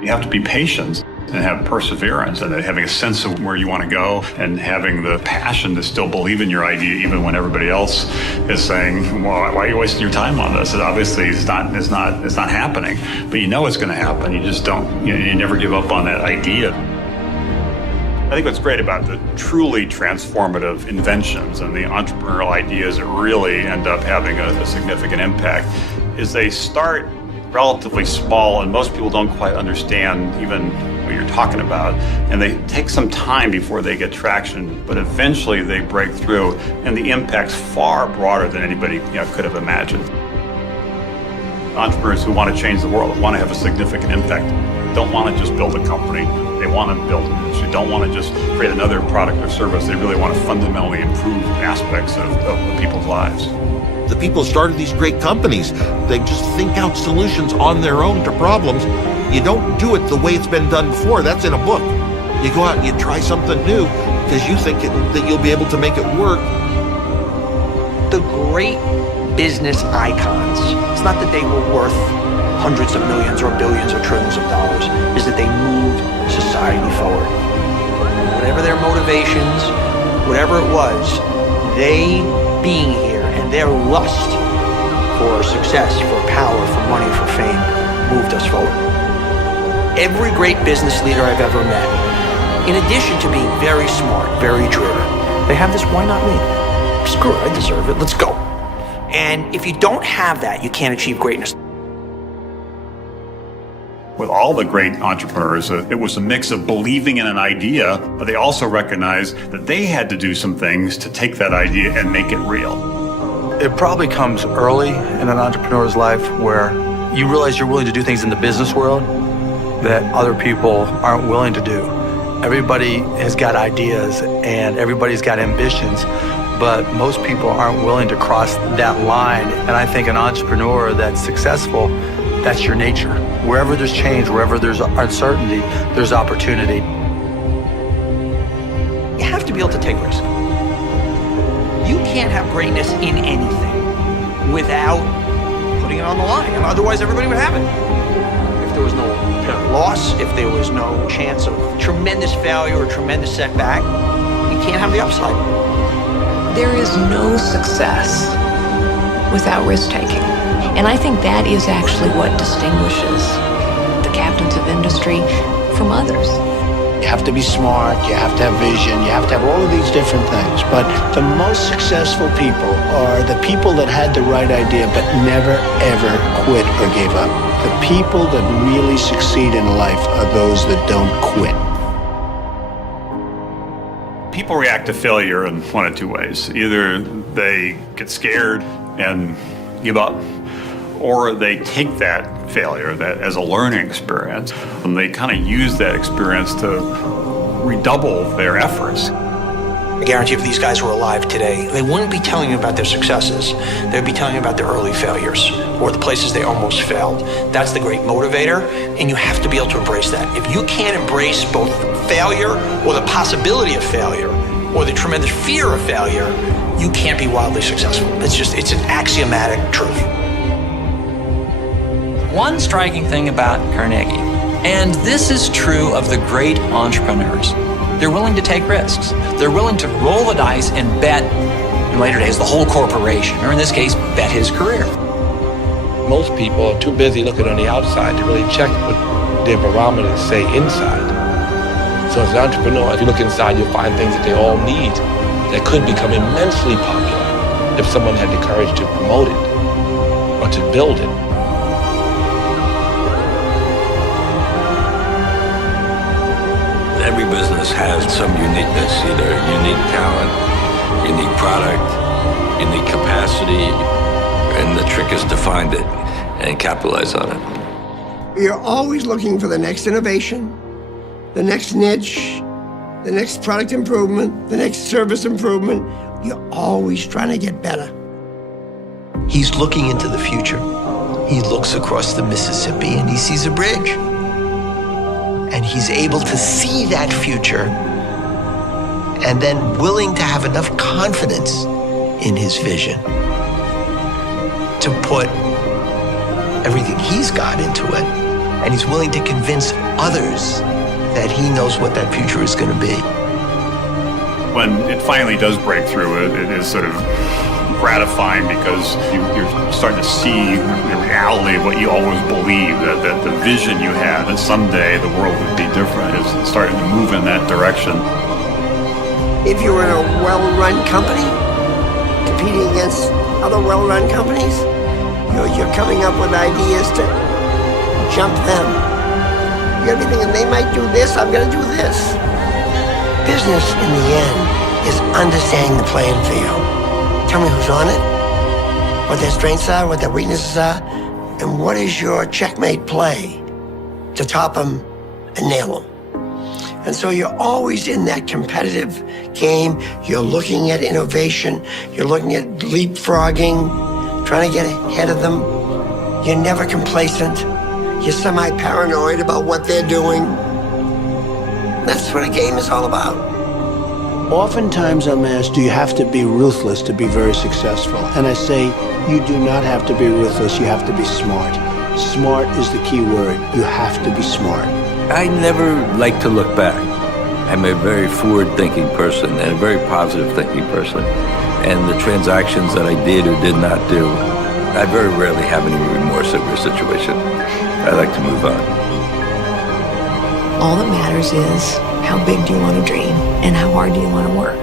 You have to be patient and have perseverance and having a sense of where you want to go and having the passion to still believe in your idea even when everybody else is saying, well, why are you wasting your time on this? It obviously it's not happening, but you know it's going to happen. You just don't, you never give up on that idea. I think what's great about the truly transformative inventions and the entrepreneurial ideas that really end up having a significant impact is they start relatively small and most people don't quite understand even what you're talking about, and they take some time before they get traction, but eventually they break through and the impact's far broader than anybody could have imagined. Entrepreneurs who want to change the world, want to have a significant impact, don't want to just build a company, they want to build an industry, don't want to just create another product or service, they really want to fundamentally improve aspects of people's lives. The people who started these great companies, they just think out solutions on their own to problems. You don't do it the way it's been done before. That's in a book. You go out and you try something new because you think that you'll be able to make it work. The great business icons, it's not that they were worth hundreds of millions or billions or trillions of dollars, is that they moved society forward. Whatever their motivations, whatever it was, they being here and their lust for success, for power, for money, for fame, moved us forward. Every great business leader I've ever met, in addition to being very smart, very driven, they have this, why not me? Screw it, I deserve it, let's go. And if you don't have that, you can't achieve greatness. With all the great entrepreneurs, it was a mix of believing in an idea, but they also recognized that they had to do some things to take that idea and make it real. It probably comes early in an entrepreneur's life where you realize you're willing to do things in the business world that other people aren't willing to do. Everybody has got ideas and everybody's got ambitions, but most people aren't willing to cross that line. And I think an entrepreneur that's successful, that's your nature. Wherever there's change, wherever there's uncertainty, there's opportunity. You have to be able to take risks. You can't have greatness in anything without putting it on the line, and otherwise everybody would have it. If there was no loss, if there was no chance of tremendous failure or tremendous setback, you can't have the upside. There is no success without risk-taking. And I think that is actually what distinguishes the captains of industry from others. You have to be smart, you have to have vision, you have to have all of these different things. But the most successful people are the people that had the right idea but never, ever quit or gave up. The people that really succeed in life are those that don't quit. People react to failure in one of two ways. Either they get scared and give up, or they take that failure as a learning experience, and they kind of use that experience to redouble their efforts. I guarantee if these guys were alive today, they wouldn't be telling you about their successes. They'd be telling you about their early failures or the places they almost failed. That's the great motivator, and you have to be able to embrace that. If you can't embrace both failure or the possibility of failure or the tremendous fear of failure, you can't be wildly successful. It's an axiomatic truth. One striking thing about Carnegie, and this is true of the great entrepreneurs, they're willing to take risks. They're willing to roll the dice and bet, in later days, the whole corporation, or in this case, bet his career. Most people are too busy looking on the outside to really check what their barometers say inside. So as an entrepreneur, if you look inside, you'll find things that they all need that could become immensely popular if someone had the courage to promote it or to build it. Every business has some uniqueness, either unique talent, unique product, unique capacity, and the trick is to find it and capitalize on it. You're always looking for the next innovation, the next niche, the next product improvement, the next service improvement. You're always trying to get better. He's looking into the future. He looks across the Mississippi and he sees a bridge. And he's able to see that future and then willing to have enough confidence in his vision to put everything he's got into it And he's willing to convince others that he knows what that future is going to be. When it finally does break through, it is sort of gratifying because you're starting to see the reality of what you always believed, that the vision you had that someday the world would be different is starting to move in that direction. If you're in a well-run company, competing against other well-run companies, you're coming up with ideas to jump them. You're gonna be thinking, they might do this, I'm gonna do this. Business, in the end, is understanding the playing field. Tell me who's on it, what their strengths are, what their weaknesses are, and what is your checkmate play to top them and nail them. And so you're always in that competitive game. You're looking at innovation. You're looking at leapfrogging, trying to get ahead of them. You're never complacent. You're semi-paranoid about what they're doing. That's what a game is all about. Oftentimes I'm asked, do you have to be ruthless to be very successful? And I say, you do not have to be ruthless, you have to be smart. Smart is the key word. You have to be smart. I never like to look back. I'm a very forward-thinking person and a very positive-thinking person. And the transactions that I did or did not do, I very rarely have any remorse over a situation. I like to move on. All that matters is how big do you want to dream and how hard do you want to work.